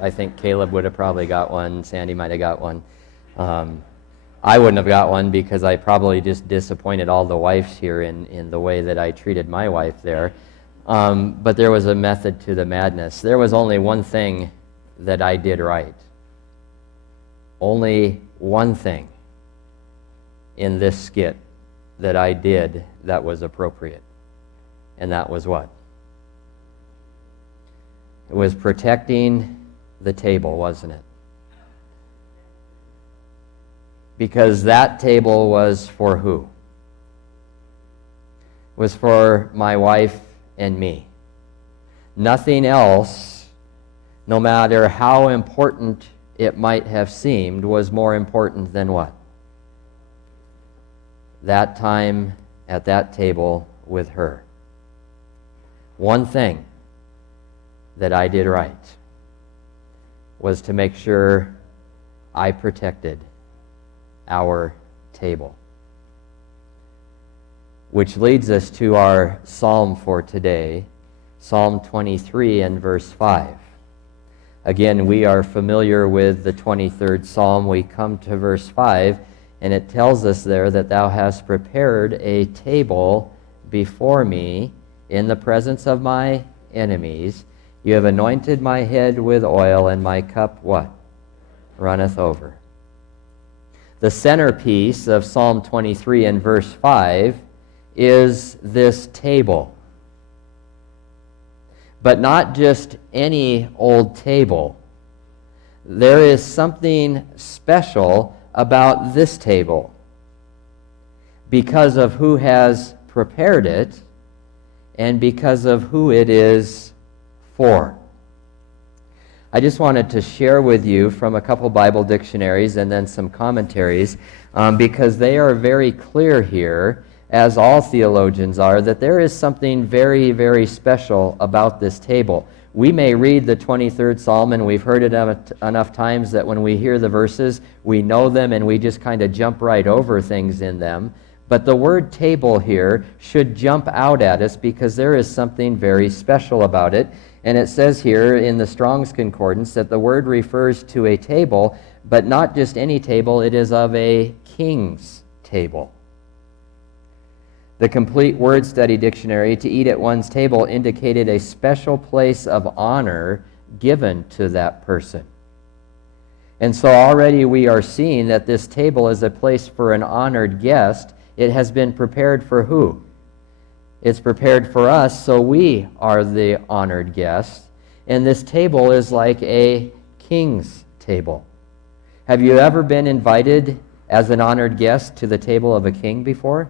I think Caleb would have probably got one. Sandy might have got one. I wouldn't have got one because I probably just disappointed all the wives here in the way that I treated my wife there. But there was a method to the madness. There was only one thing that I did right. Only one thing in this skit that I did that was appropriate. And that was what? It was protecting the table, wasn't it? Because that table was for who? It was for my wife and me. Nothing else, no matter how important it might have seemed, was more important than what? That time at that table with her. One thing that I did right was to make sure I protected our table. Which leads us to our psalm for today, Psalm 23 and verse 5. Again, we are familiar with the 23rd Psalm. We come to verse 5, and it tells us there that thou hast prepared a table before me in the presence of my enemies. You have anointed my head with oil, and my cup, what? Runneth over. The centerpiece of Psalm 23 and verse 5 is this table. But not just any old table. There is something special about this table because of who has prepared it and because of who it is for. I just wanted to share with you from a couple Bible dictionaries and then some commentaries because they are very clear here, as all theologians are, that there is something very, very special about this table. We may read the 23rd Psalm, and we've heard it enough times that when we hear the verses, we know them and we just kind of jump right over things in them. But the word table here should jump out at us because there is something very special about it. And it says here in the Strong's Concordance that the word refers to a table, but not just any table, it is of a king's table. The Complete Word Study Dictionary, to eat at one's table, indicated a special place of honor given to that person. And so already we are seeing that this table is a place for an honored guest. It has been prepared for who? It's prepared for us, so we are the honored guest. And this table is like a king's table. Have you ever been invited as an honored guest to the table of a king before?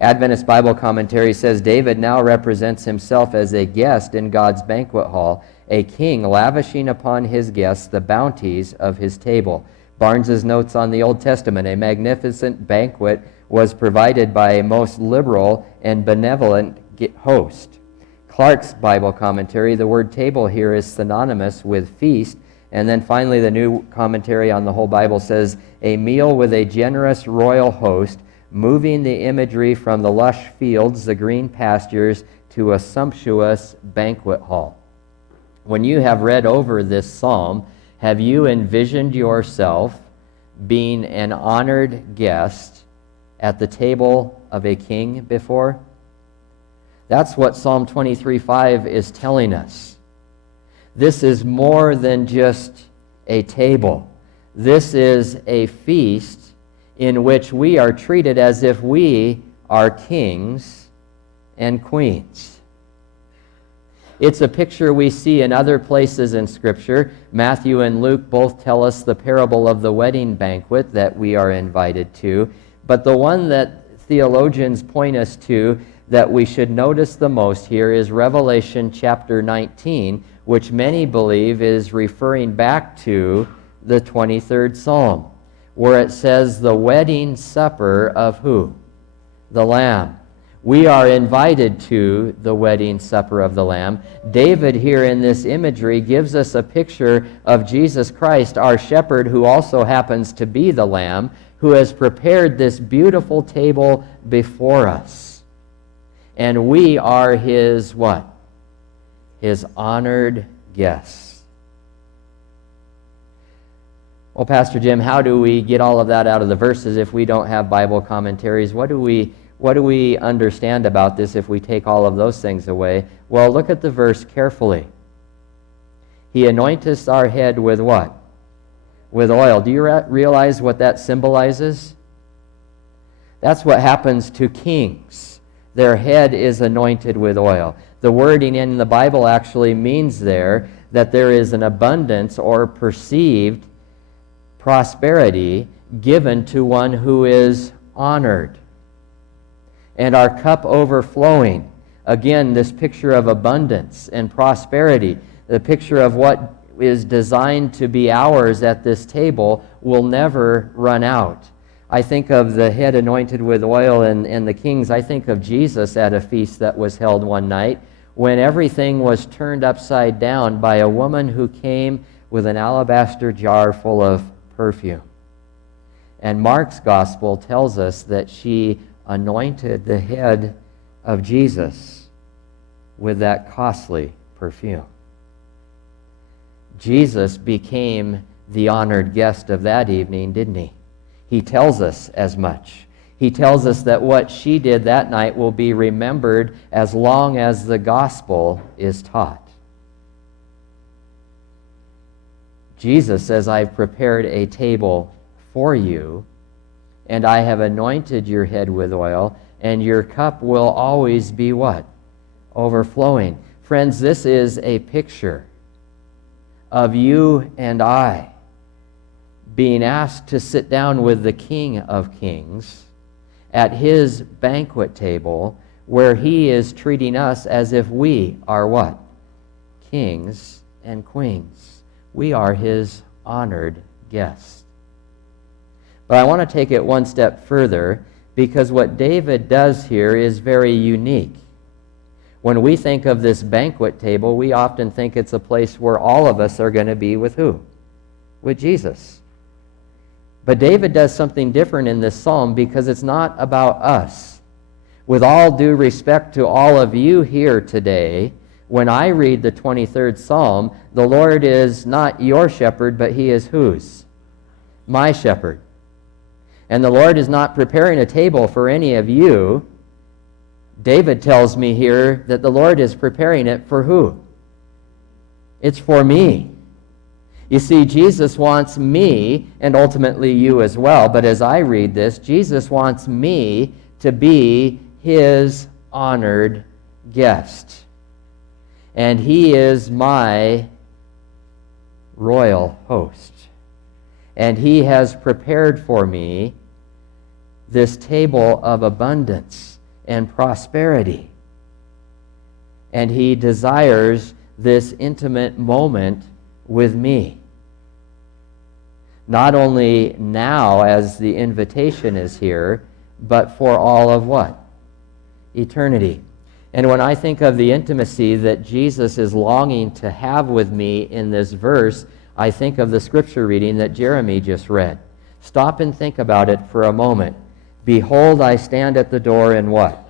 Adventist Bible Commentary says David now represents himself as a guest in God's banquet hall, a king lavishing upon his guests the bounties of his table. Barnes's notes on the Old Testament, a magnificent banquet was provided by a most liberal and benevolent host. Clark's Bible Commentary, the word table here is synonymous with feast. And then finally, the New Commentary on the whole Bible says, a meal with a generous royal host, moving the imagery from the lush fields, the green pastures, to a sumptuous banquet hall. When you have read over this psalm, have you envisioned yourself being an honored guest at the table of a king before? That's what Psalm 23:5 is telling us. This is more than just a table. This is a feast in which we are treated as if we are kings and queens. It's a picture we see in other places in Scripture. Matthew and Luke both tell us the parable of the wedding banquet that we are invited to. But the one that theologians point us to that we should notice the most here is Revelation chapter 19, which many believe is referring back to the 23rd Psalm, where it says the wedding supper of who? The Lamb. We are invited to the wedding supper of the Lamb. David here in this imagery gives us a picture of Jesus Christ, our shepherd, who also happens to be the Lamb, who has prepared this beautiful table before us. And we are his what? His honored guests. Well, Pastor Jim, how do we get all of that out of the verses if we don't have Bible commentaries? What do we understand about this if we take all of those things away? Well, look at the verse carefully. He anointeth our head with what? With oil. Do you realize what that symbolizes? That's what happens to kings. Their head is anointed with oil. The wording in the Bible actually means there that there is an abundance or perceived prosperity given to one who is honored. And our cup overflowing. Again, this picture of abundance and prosperity, the picture of what is designed to be ours at this table will never run out. I think of the head anointed with oil and the kings. I think of Jesus at a feast that was held one night when everything was turned upside down by a woman who came with an alabaster jar full of perfume. And Mark's gospel tells us that she anointed the head of Jesus with that costly perfume. Jesus became the honored guest of that evening, didn't he? He tells us as much. He tells us that what she did that night will be remembered as long as the gospel is taught. Jesus says, I've prepared a table for you, and I have anointed your head with oil, and your cup will always be what? Overflowing. Friends, this is a picture of you and I being asked to sit down with the King of Kings at his banquet table, where he is treating us as if we are what? Kings and queens. We are his honored guests. But I want to take it one step further, because what David does here is very unique. When we think of this banquet table, we often think it's a place where all of us are going to be with who? With Jesus. But David does something different in this psalm, because it's not about us. With all due respect to all of you here today, when I read the 23rd Psalm, the Lord is not your shepherd, but he is whose? My shepherd. And the Lord is not preparing a table for any of you. David tells me here that the Lord is preparing it for who? It's for me. You see, Jesus wants me, and ultimately you as well, but as I read this, Jesus wants me to be his honored guest. And he is my royal host. And he has prepared for me this table of abundance and prosperity. And he desires this intimate moment with me. Not only now as the invitation is here, but for all of what? Eternity. And when I think of the intimacy that Jesus is longing to have with me in this verse, I think of the scripture reading that Jeremy just read. Stop and think about it for a moment. Behold, I stand at the door and what?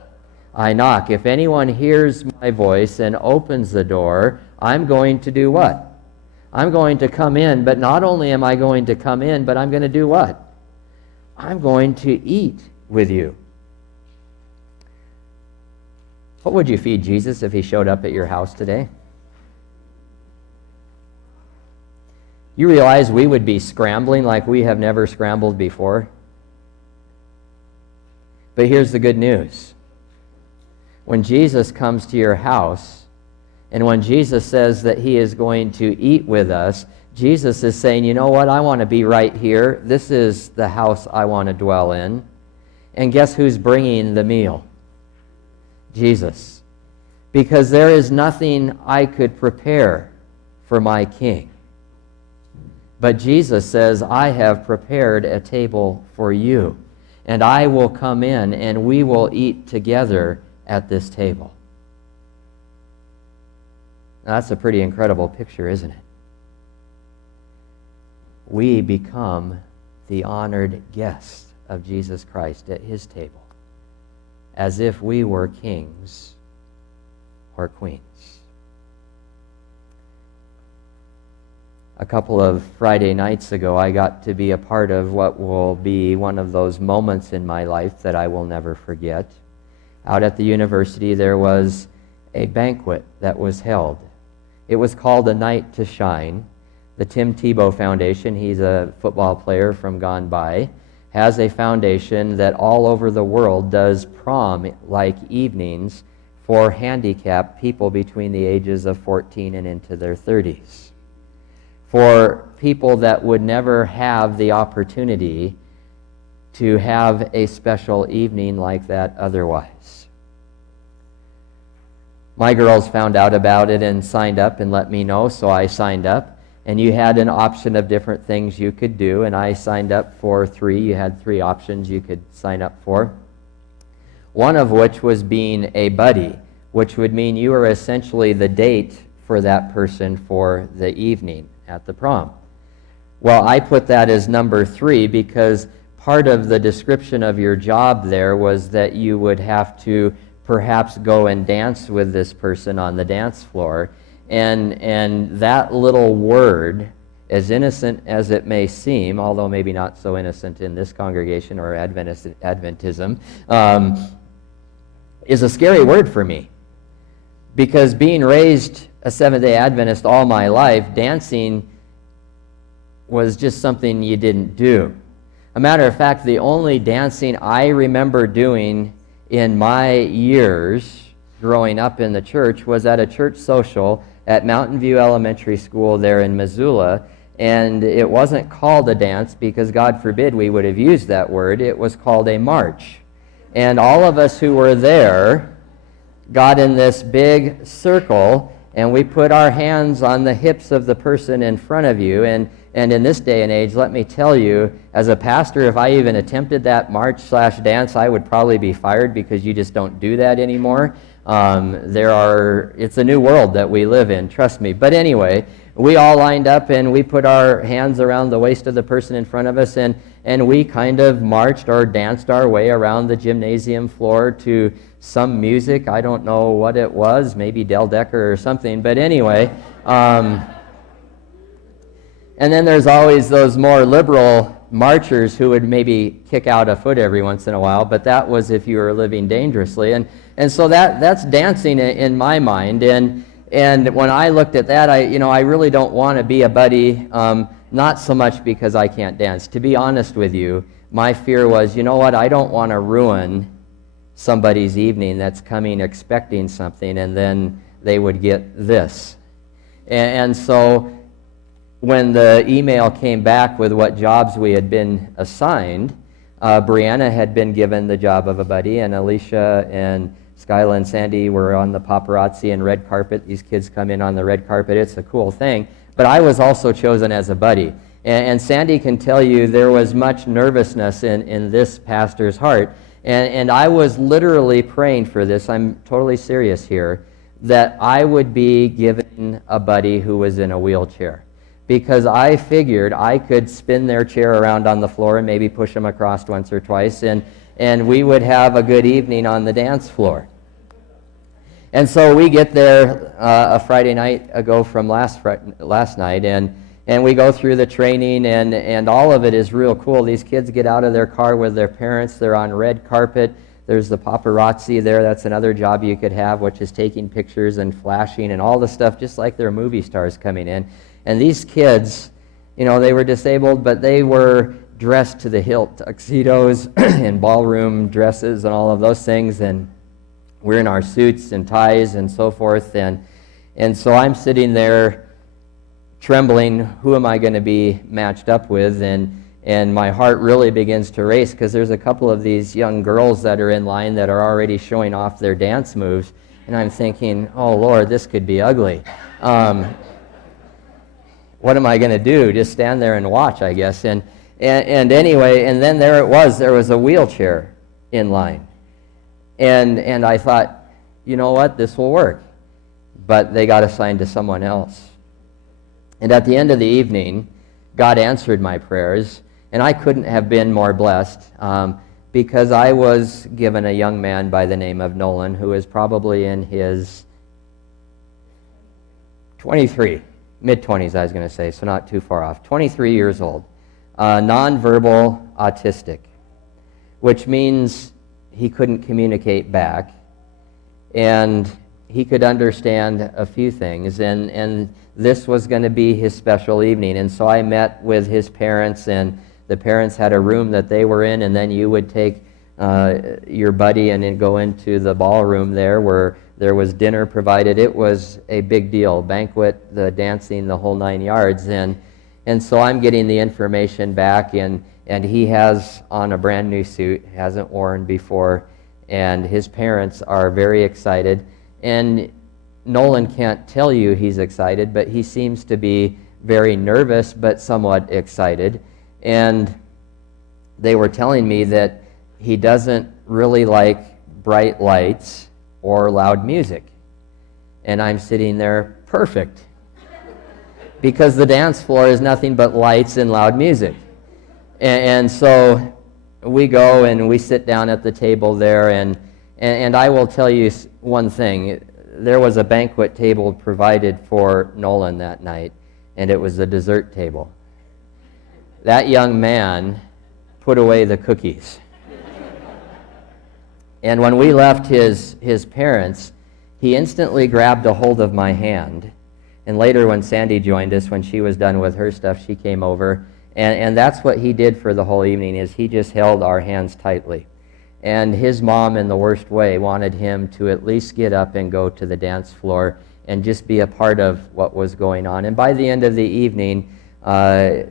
I knock. If anyone hears my voice and opens the door, I'm going to do what? I'm going to come in, but not only am I going to come in, but I'm going to do what? I'm going to eat with you. What would you feed Jesus if he showed up at your house today? You realize we would be scrambling like we have never scrambled before? But here's the good news. When Jesus comes to your house, and when Jesus says that he is going to eat with us, Jesus is saying, you know what, I want to be right here. This is the house I want to dwell in. And guess who's bringing the meal? Jesus. Because there is nothing I could prepare for my King. But Jesus says, I have prepared a table for you, and I will come in and we will eat together at this table. Now, that's a pretty incredible picture, isn't it? We become the honored guest of Jesus Christ at his table, as if we were kings or queens. A couple of Friday nights ago, I got to be a part of what will be one of those moments in my life that I will never forget. Out at the university, there was a banquet that was held. It was called A Night to Shine. The Tim Tebow Foundation, he's a football player from gone by, has a foundation that all over the world does prom-like evenings for handicapped people between the ages of 14 and into their 30s. For people that would never have the opportunity to have a special evening like that otherwise. My girls found out about it and signed up and let me know, so I signed up. And you had an option of different things you could do, and I signed up for 3. You had 3 options you could sign up for. One of which was being a buddy, which would mean you were essentially the date for that person for the evening at the prom. Well, I put that as number 3 because part of the description of your job there was that you would have to perhaps go and dance with this person on the dance floor. And that little word, as innocent as it may seem, although maybe not so innocent in this congregation or Adventism, is a scary word for me. Because being raised a Seventh-day Adventist all my life, dancing was just something you didn't do. A matter of fact, the only dancing I remember doing in my years growing up in the church was at a church social at Mountain View Elementary School there in Missoula, and it wasn't called a dance because, God forbid, we would have used that word. It was called a march. And all of us who were there got in this big circle, and we put our hands on the hips of the person in front of you. And in this day and age, let me tell you, as a pastor, if I even attempted that march/dance, I would probably be fired because you just don't do that anymore. It's a new world that we live in, trust me. But anyway, we all lined up and we put our hands around the waist of the person in front of us, and we kind of marched or danced our way around the gymnasium floor to some music. I don't know what it was, maybe Del Decker or something, but anyway. And then there's always those more liberal marchers who would maybe kick out a foot every once in a while, but that was if you were living dangerously. And so that's dancing in my mind. And when I looked at that, I really don't want to be a buddy, not so much because I can't dance. To be honest with you, my fear was, you know what, I don't want to ruin somebody's evening that's coming expecting something, and then they would get this. And so when the email came back with what jobs we had been assigned, Brianna had been given the job of a buddy, and Alicia and Skyla and Sandy were on the paparazzi and red carpet. These kids come in on the red carpet. It's a cool thing. But I was also chosen as a buddy. And Sandy can tell you there was much nervousness in this pastor's heart. And I was literally praying for this. I'm totally serious here, that I would be given a buddy who was in a wheelchair. Because I figured I could spin their chair around on the floor and maybe push them across once or twice, and we would have a good evening on the dance floor. And so we get there a Friday night ago from last night, and we go through the training, and all of it is real cool. These kids get out of their car with their parents. They're on red carpet. There's the paparazzi there. That's another job you could have, which is taking pictures and flashing and all the stuff, just like they're movie stars coming in. And these kids, they were disabled, but they were dressed to the hilt, tuxedos and ballroom dresses and all of those things, and we're in our suits and ties and so forth, and so I'm sitting there trembling, who am I going to be matched up with, and my heart really begins to race because there's a couple of these young girls that are in line that are already showing off their dance moves, and I'm thinking, oh Lord, this could be ugly. What am I going to do? Just stand there and watch, I guess. And anyway, and then there was a wheelchair in line. And I thought, you know what, this will work. But they got assigned to someone else. And at the end of the evening, God answered my prayers, and I couldn't have been more blessed because I was given a young man by the name of Nolan, who is probably in his 23. mid-20s, I was going to say, so not too far off. 23 years old. Nonverbal autistic, which means he couldn't communicate back, and he could understand a few things, and this was going to be his special evening. And so I met with his parents, and the parents had a room that they were in, and then you would take your buddy and then go into the ballroom there where there was dinner provided. It was a big deal, banquet, the dancing, the whole 9 yards. And so I'm getting the information back, and he has on a brand new suit, hasn't worn before, and his parents are very excited. And Nolan can't tell you he's excited, but he seems to be very nervous but somewhat excited. And they were telling me that he doesn't really like bright lights or loud music. And I'm sitting there, perfect, because the dance floor is nothing but lights and loud music. And so we go and we sit down at the table there, and I will tell you one thing. There was a banquet table provided for Nolan that night, and it was a dessert table. That young man put away the cookies. And when we left his parents, he instantly grabbed a hold of my hand. And later when Sandy joined us, when she was done with her stuff, she came over. And that's what he did for the whole evening, is he just held our hands tightly. And his mom, in the worst way, wanted him to at least get up and go to the dance floor and just be a part of what was going on. And by the end of the evening,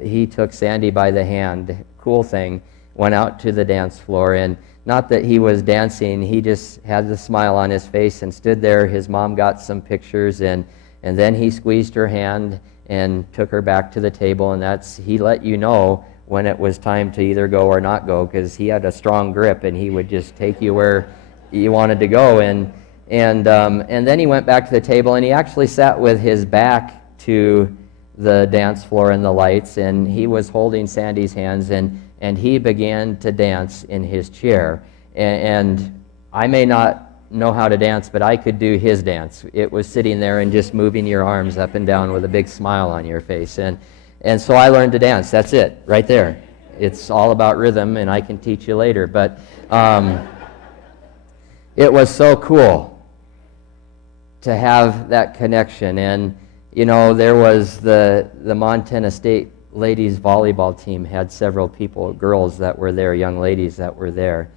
he took Sandy by the hand, cool thing, went out to the dance floor. And not that he was dancing, he just had the smile on his face and stood there. His mom got some pictures, and then he squeezed her hand and took her back to the table. And he let you know when it was time to either go or not go, because he had a strong grip and he would just take you where you wanted to go. And then he went back to the table, and he actually sat with his back to the dance floor and the lights, and he was holding Sandy's hands, and he began to dance in his chair. And I may not know how to dance, but I could do his dance. It was sitting there and just moving your arms up and down with a big smile on your face. And so I learned to dance. That's it, right there. It's all about rhythm, and I can teach you later. But it was so cool to have that connection. And, you know, there was the Montana State ladies volleyball team had several people, girls that were there, young ladies that were there.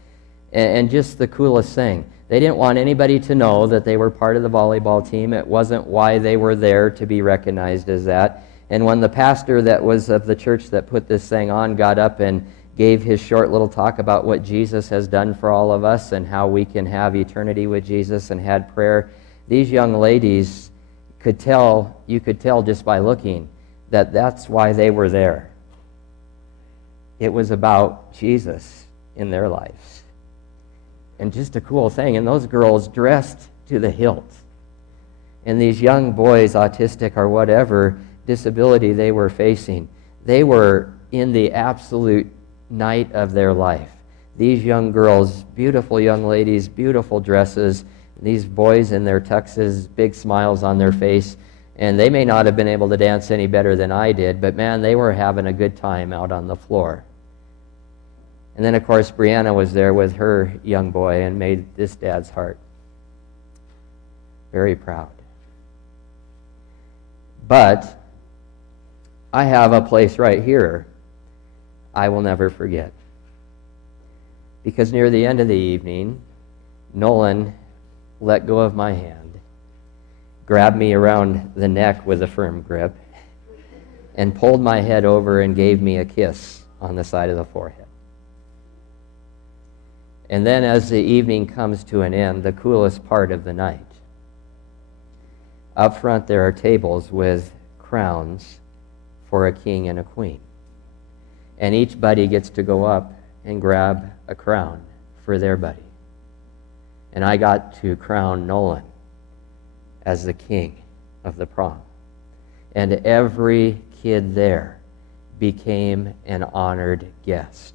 And just the coolest thing, they didn't want anybody to know that they were part of the volleyball team. It wasn't why they were there to be recognized as that. And when the pastor that was of the church that put this thing on got up and gave his short little talk about what Jesus has done for all of us and how we can have eternity with Jesus, and had prayer, these young ladies could tell, you could tell just by looking, that that's why they were there. It was about Jesus in their lives. And just a cool thing. And those girls dressed to the hilt. And these young boys, autistic or whatever disability they were facing, they were in the absolute night of their life. These young girls, beautiful young ladies, beautiful dresses, these boys in their tuxes, big smiles on their face. And they may not have been able to dance any better than I did, but man, they were having a good time out on the floor. And then, of course, Brianna was there with her young boy and made this dad's heart very proud. But I have a place right here I will never forget. Because near the end of the evening, Nolan let go of my hand, grabbed me around the neck with a firm grip, and pulled my head over and gave me a kiss on the side of the forehead. And then as the evening comes to an end, the coolest part of the night, up front there are tables with crowns for a king and a queen. And each buddy gets to go up and grab a crown for their buddy. And I got to crown Nolan as the king of the prom. And every kid there became an honored guest.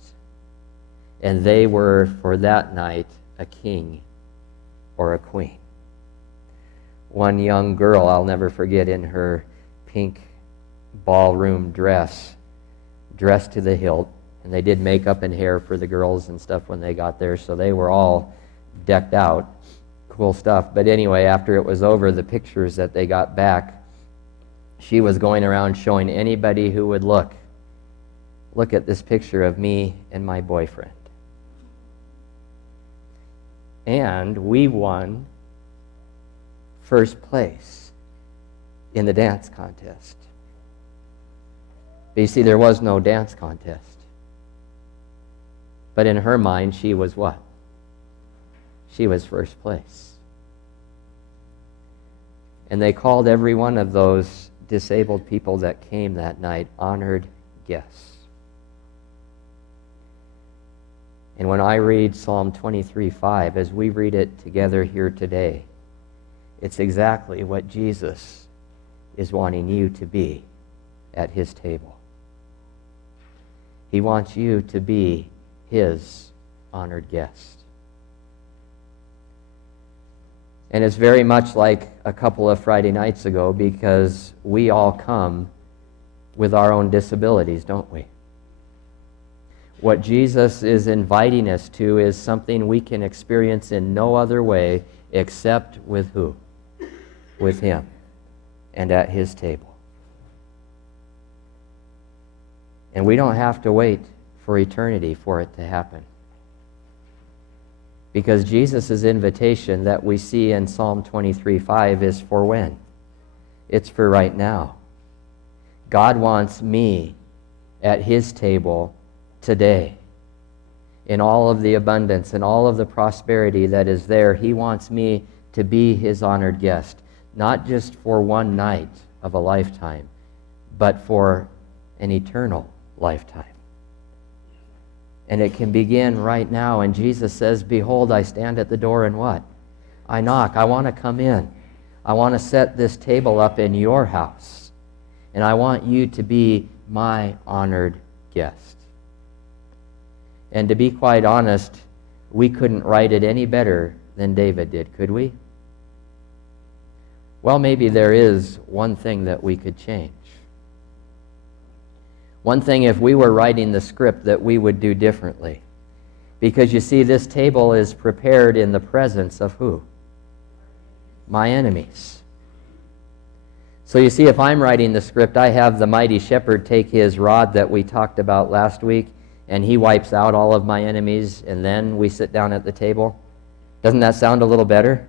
And they were, for that night, a king or a queen. One young girl, I'll never forget, in her pink ballroom dress, dressed to the hilt. And they did makeup and hair for the girls and stuff when they got there, so they were all decked out. Cool stuff. But anyway, after it was over, the pictures that they got back, she was going around showing anybody who would look at this picture of me and my boyfriend. And we won first place in the dance contest. But you see, there was no dance contest. But in her mind, she was what? She was first place. And they called every one of those disabled people that came that night honored guests. And when I read Psalm 23:5, as we read it together here today, it's exactly what Jesus is wanting you to be at his table. He wants you to be his honored guest. And it's very much like a couple of Friday nights ago, because we all come with our own disabilities, don't we? What Jesus is inviting us to is something we can experience in no other way except with who? With him and at his table. And we don't have to wait for eternity for it to happen. Because Jesus' invitation that we see in Psalm 23:5 is for when? It's for right now. God wants me at his table today. In all of the abundance and all of the prosperity that is there, he wants me to be his honored guest. Not just for one night of a lifetime, but for an eternal lifetime. And it can begin right now. And Jesus says, behold, I stand at the door and what? I knock. I want to come in. I want to set this table up in your house. And I want you to be my honored guest. And to be quite honest, we couldn't write it any better than David did, could we? Well, maybe there is one thing that we could change. One thing, if we were writing the script, that we would do differently. Because you see, this table is prepared in the presence of who? My enemies. So you see, if I'm writing the script, I have the mighty shepherd take his rod that we talked about last week, and he wipes out all of my enemies, and then we sit down at the table. Doesn't that sound a little better?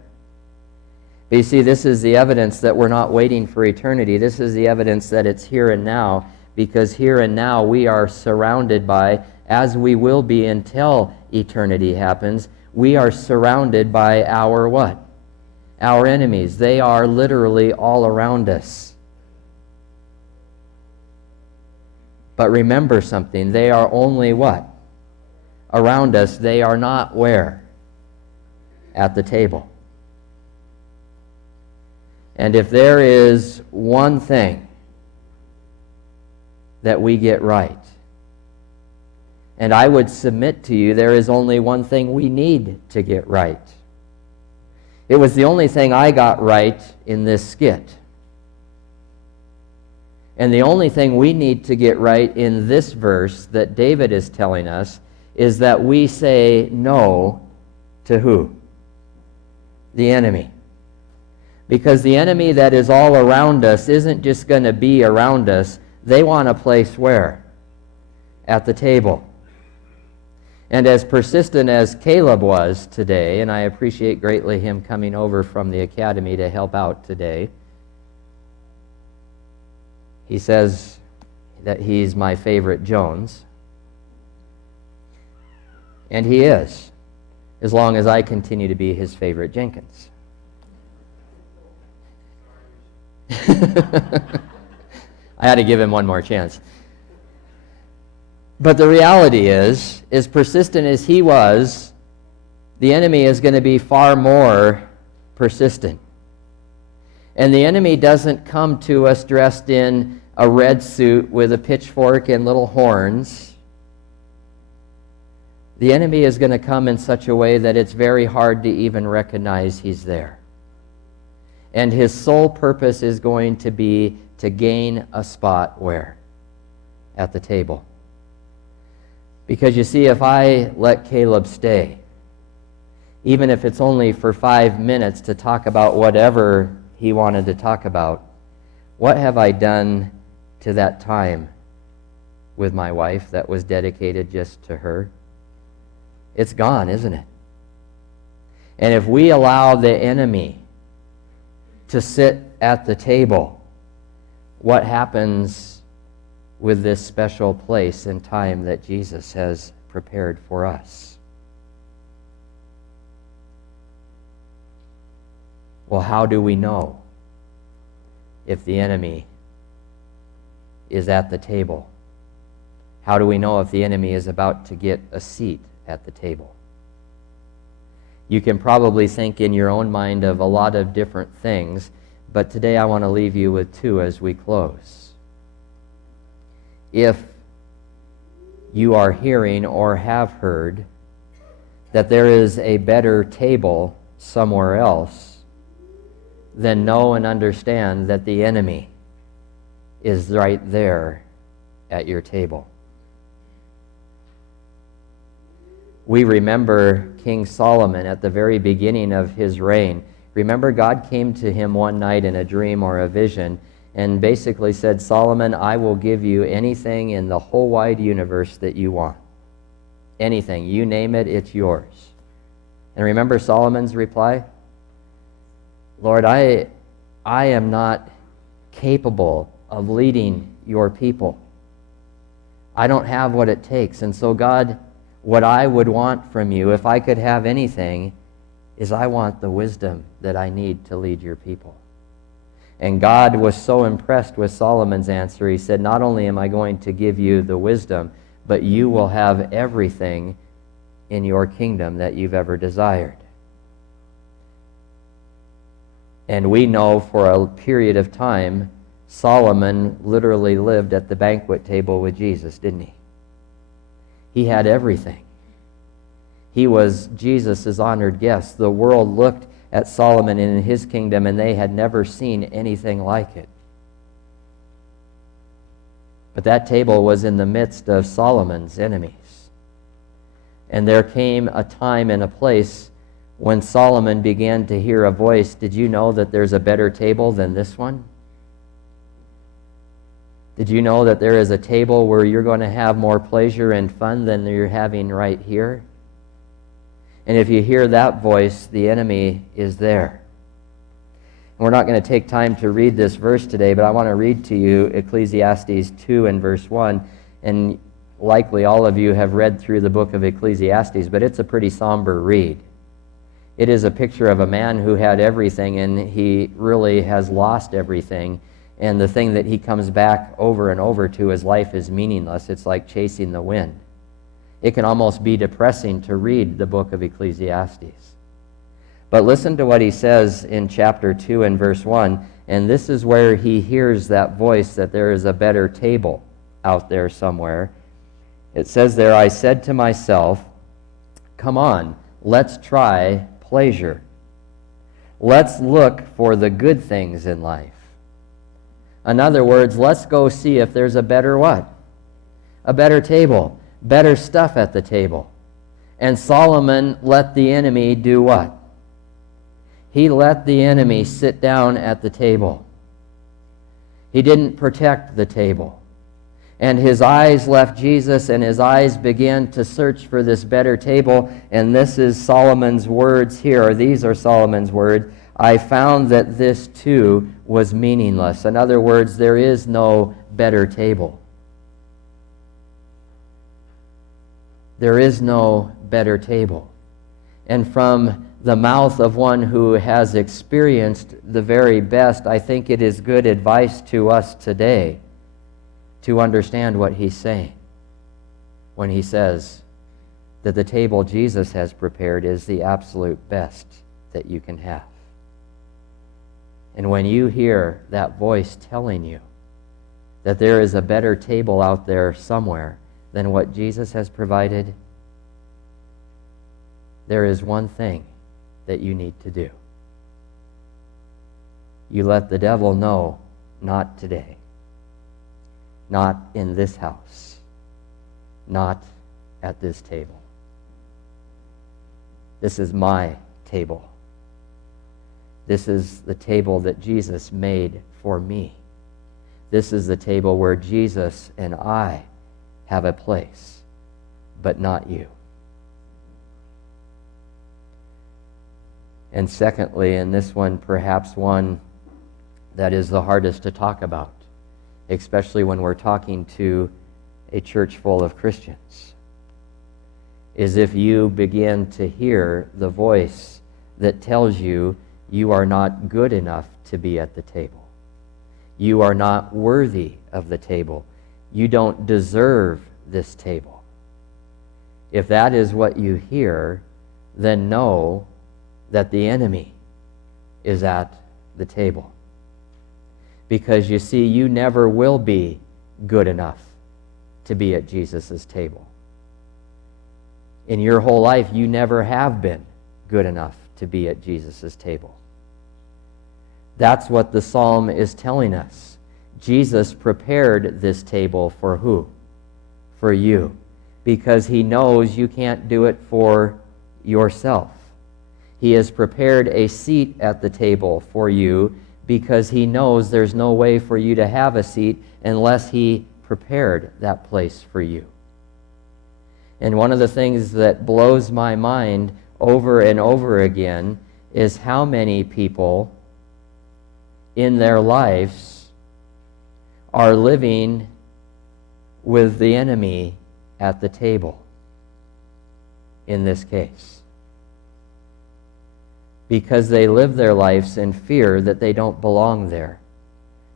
But you see, this is the evidence that we're not waiting for eternity. This is the evidence that it's here and now. Because here and now we are surrounded by, as we will be until eternity happens, we are surrounded by our what? Our enemies. They are literally all around us. But remember something, they are only what? Around us. They are not where? At the table. And if there is one thing that we get right, and I would submit to you, there is only one thing we need to get right. It was the only thing I got right in this skit. And the only thing we need to get right in this verse that David is telling us is that we say no to who? The enemy. Because the enemy that is all around us isn't just going to be around us. They want a place where? At the table. And as persistent as Caleb was today, and I appreciate greatly him coming over from the academy to help out today, he says that he's my favorite Jones. And he is, as long as I continue to be his favorite Jenkins. I had to give him one more chance. But the reality is, as persistent as he was, the enemy is going to be far more persistent. And the enemy doesn't come to us dressed in a red suit with a pitchfork and little horns. The enemy is going to come in such a way that it's very hard to even recognize he's there. And his sole purpose is going to be to gain a spot where? At the table. Because you see, if I let Caleb stay, even if it's only for 5 minutes to talk about whatever he wanted to talk about, what have I done to that time with my wife that was dedicated just to her? It's gone, isn't it? And if we allow the enemy to sit at the table, what happens with this special place and time that Jesus has prepared for us? Well, how do we know if the enemy is at the table? How do we know if the enemy is about to get a seat at the table? You can probably think in your own mind of a lot of different things, but today I want to leave you with two as we close. If you are hearing or have heard that there is a better table somewhere else, then know and understand that the enemy is right there at your table. We remember King Solomon at the very beginning of his reign. Remember, God came to him one night in a dream or a vision and basically said, Solomon, I will give you anything in the whole wide universe that you want. Anything. You name it, it's yours. And remember Solomon's reply? Lord, I am not capable of leading your people. I don't have what it takes. And so, God, what I would want from you, if I could have anything, is I want the wisdom that I need to lead your people. And God was so impressed with Solomon's answer, he said, not only am I going to give you the wisdom, but you will have everything in your kingdom that you've ever desired. And we know for a period of time, Solomon literally lived at the banquet table with Jesus, didn't he? He had everything. He was Jesus' honored guest. The world looked at Solomon in his kingdom, and they had never seen anything like it. But that table was in the midst of Solomon's enemies. And there came a time and a place when Solomon began to hear a voice. Did you know that there's a better table than this one? Did you know that there is a table where you're going to have more pleasure and fun than you're having right here? And if you hear that voice, the enemy is there. And we're not going to take time to read this verse today, but I want to read to you Ecclesiastes 2 and verse 1. And likely all of you have read through the book of Ecclesiastes, but it's a pretty somber read. It is a picture of a man who had everything, and he really has lost everything. And the thing that he comes back over and over to is life is meaningless. It's like chasing the wind. It can almost be depressing to read the book of Ecclesiastes. But listen to what he says in chapter 2 and verse 1. And this is where he hears that voice that there is a better table out there somewhere. It says there, I said to myself, come on, let's try pleasure. Let's look for the good things in life. In other words, let's go see if there's a better what? A better table. Better stuff at the table. And Solomon let the enemy do what? He let the enemy sit down at the table. He didn't protect the table. And his eyes left Jesus, and his eyes began to search for this better table. And this is Solomon's words here, or these are Solomon's words. I found that this too was meaningless. In other words, there is no better table. There is no better table. And from the mouth of one who has experienced the very best, I think it is good advice to us today to understand what he's saying when he says that the table Jesus has prepared is the absolute best that you can have. And when you hear that voice telling you that there is a better table out there somewhere than what Jesus has provided, there is one thing that you need to do. You let the devil know not today. Not in this house. Not at this table. This is my table. This is the table that Jesus made for me. This is the table where Jesus and I have a place, but not you. And secondly, and this one perhaps one that is the hardest to talk about, especially when we're talking to a church full of Christians, is if you begin to hear the voice that tells you you are not good enough to be at the table. You are not worthy of the table. You don't deserve this table. If that is what you hear, then know that the enemy is at the table. Because you see, you never will be good enough to be at Jesus' table. In your whole life, you never have been good enough to be at Jesus' table. That's what the psalm is telling us. Jesus prepared this table for who? For you. Because he knows you can't do it for yourself. He has prepared a seat at the table for you because he knows there's no way for you to have a seat unless he prepared that place for you. And one of the things that blows my mind over and over again is how many people in their lives are living with the enemy at the table in this case. Because they live their lives in fear that they don't belong there.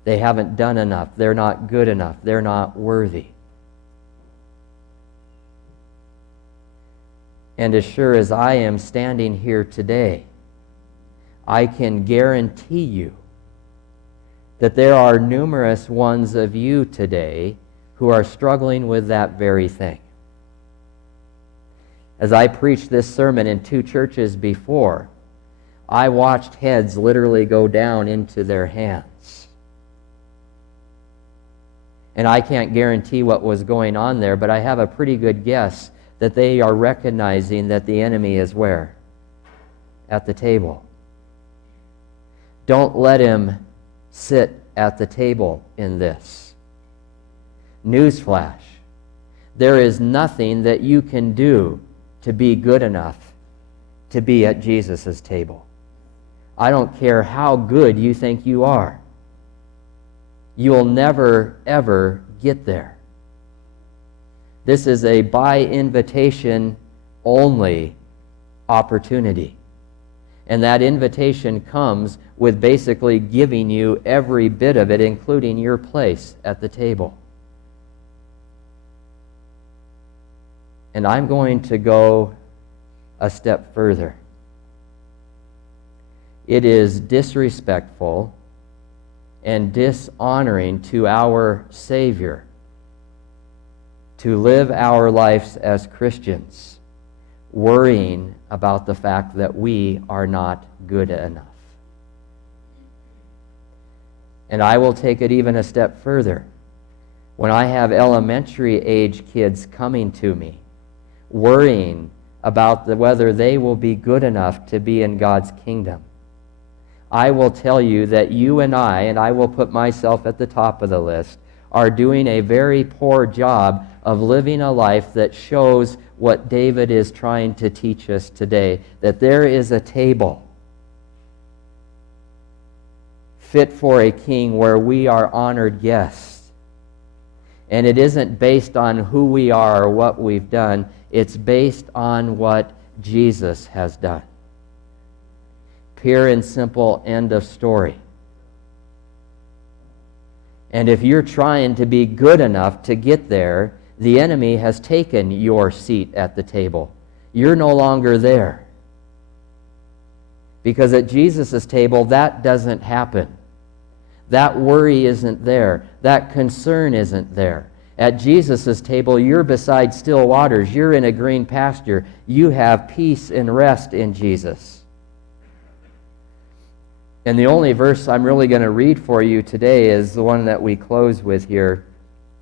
They haven't done enough. They're not good enough. They're not worthy. And as sure as I am standing here today, I can guarantee you that there are numerous ones of you today who are struggling with that very thing. As I preached this sermon in 2 churches before, I watched heads literally go down into their hands. And I can't guarantee what was going on there, but I have a pretty good guess that they are recognizing that the enemy is where? At the table. Don't let him sit at the table in this. Newsflash. There is nothing that you can do to be good enough to be at Jesus' table. I don't care how good you think you are. You'll never, ever get there. This is a by invitation only opportunity. And that invitation comes with basically giving you every bit of it, including your place at the table. And I'm going to go a step further. It is disrespectful and dishonoring to our Savior to live our lives as Christians worrying about the fact that we are not good enough. And I will take it even a step further. When I have elementary age kids coming to me, worrying about whether they will be good enough to be in God's kingdom, I will tell you that you and I will put myself at the top of the list, are doing a very poor job of living a life that shows what David is trying to teach us today, that there is a table fit for a king where we are honored guests. And it isn't based on who we are or what we've done. It's based on what Jesus has done. Pure and simple, end of story. And if you're trying to be good enough to get there, the enemy has taken your seat at the table. You're no longer there. Because at Jesus' table, that doesn't happen. That worry isn't there. That concern isn't there. At Jesus' table, you're beside still waters. You're in a green pasture. You have peace and rest in Jesus. And the only verse I'm really going to read for you today is the one that we close with here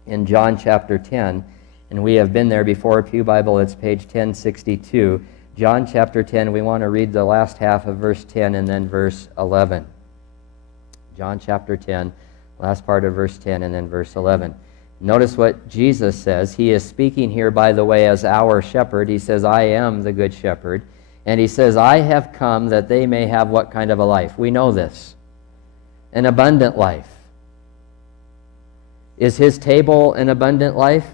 in John chapter 10. And we have been there before. Pew Bible, it's page 1062. John chapter 10, we want to read the last half of verse 10 and then verse 11. John chapter 10, last part of verse 10 and then verse 11. Notice what Jesus says. He is speaking here, by the way, as our shepherd. He says, I am the good shepherd. And he says, I have come that they may have what kind of a life? We know this. An abundant life. Is his table an abundant life?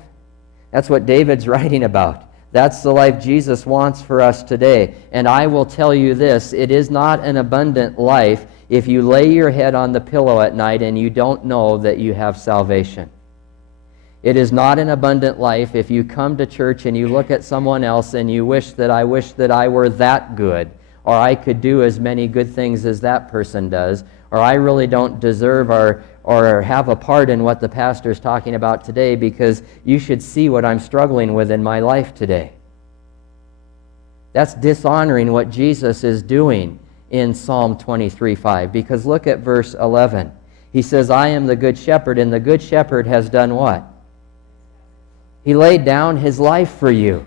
That's what David's writing about. That's the life Jesus wants for us today. And I will tell you this, it is not an abundant life if you lay your head on the pillow at night and you don't know that you have salvation. It is not an abundant life if you come to church and you look at someone else and you wish that I were that good, or I could do as many good things as that person does, or I really don't deserve or have a part in what the pastor is talking about today because you should see what I'm struggling with in my life today. That's dishonoring what Jesus is doing in Psalm 23:5, because look at verse 11. He says, I am the good shepherd, and the good shepherd has done what? He laid down his life for you.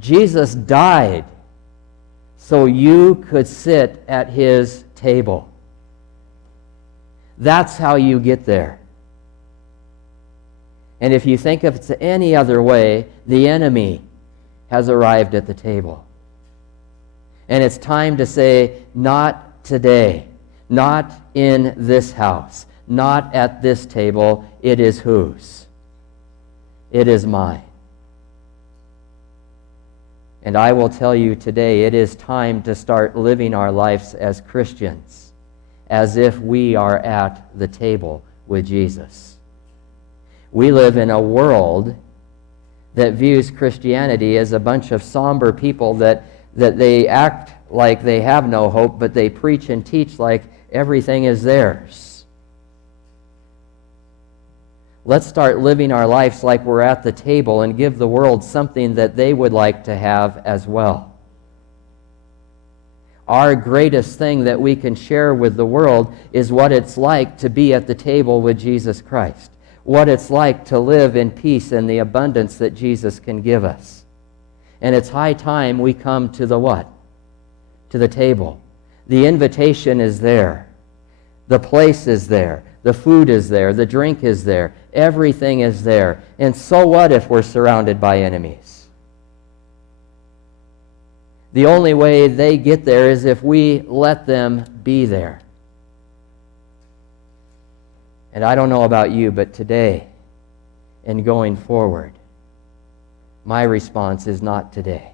Jesus died so you could sit at his table. That's how you get there. And if you think of it any other way, the enemy has arrived at the table. And it's time to say, not today, not in this house, not at this table. It is whose? It is mine. And I will tell you today, it is time to start living our lives as Christians, as if we are at the table with Jesus. We live in a world that views Christianity as a bunch of somber people that they act like they have no hope, but they preach and teach like everything is theirs. Let's start living our lives like we're at the table and give the world something that they would like to have as well. Our greatest thing that we can share with the world is what it's like to be at the table with Jesus Christ, what it's like to live in peace and the abundance that Jesus can give us. And it's high time we come to the what? To the table. The invitation is there. The place is there. The food is there. The drink is there. Everything is there. And so what if we're surrounded by enemies? The only way they get there is if we let them be there. And I don't know about you, but today and going forward, my response is not today.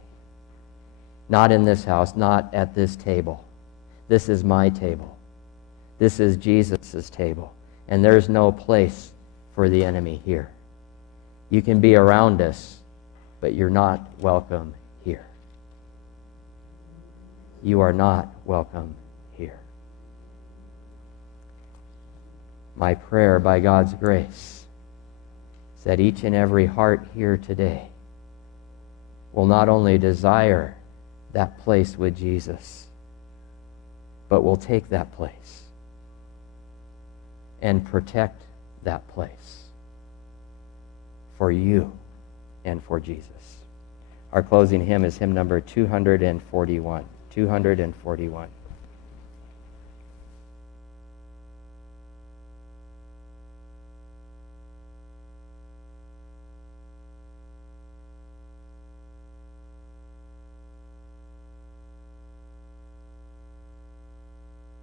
Not in this house, not at this table. This is my table. This is Jesus' table. And there's no place for the enemy here. You can be around us, but you're not welcome here. You are not welcome here. My prayer, by God's grace, is that each and every heart here today will not only desire that place with Jesus, but will take that place and protect that place for you and for Jesus. Our closing hymn is hymn number 241. 241.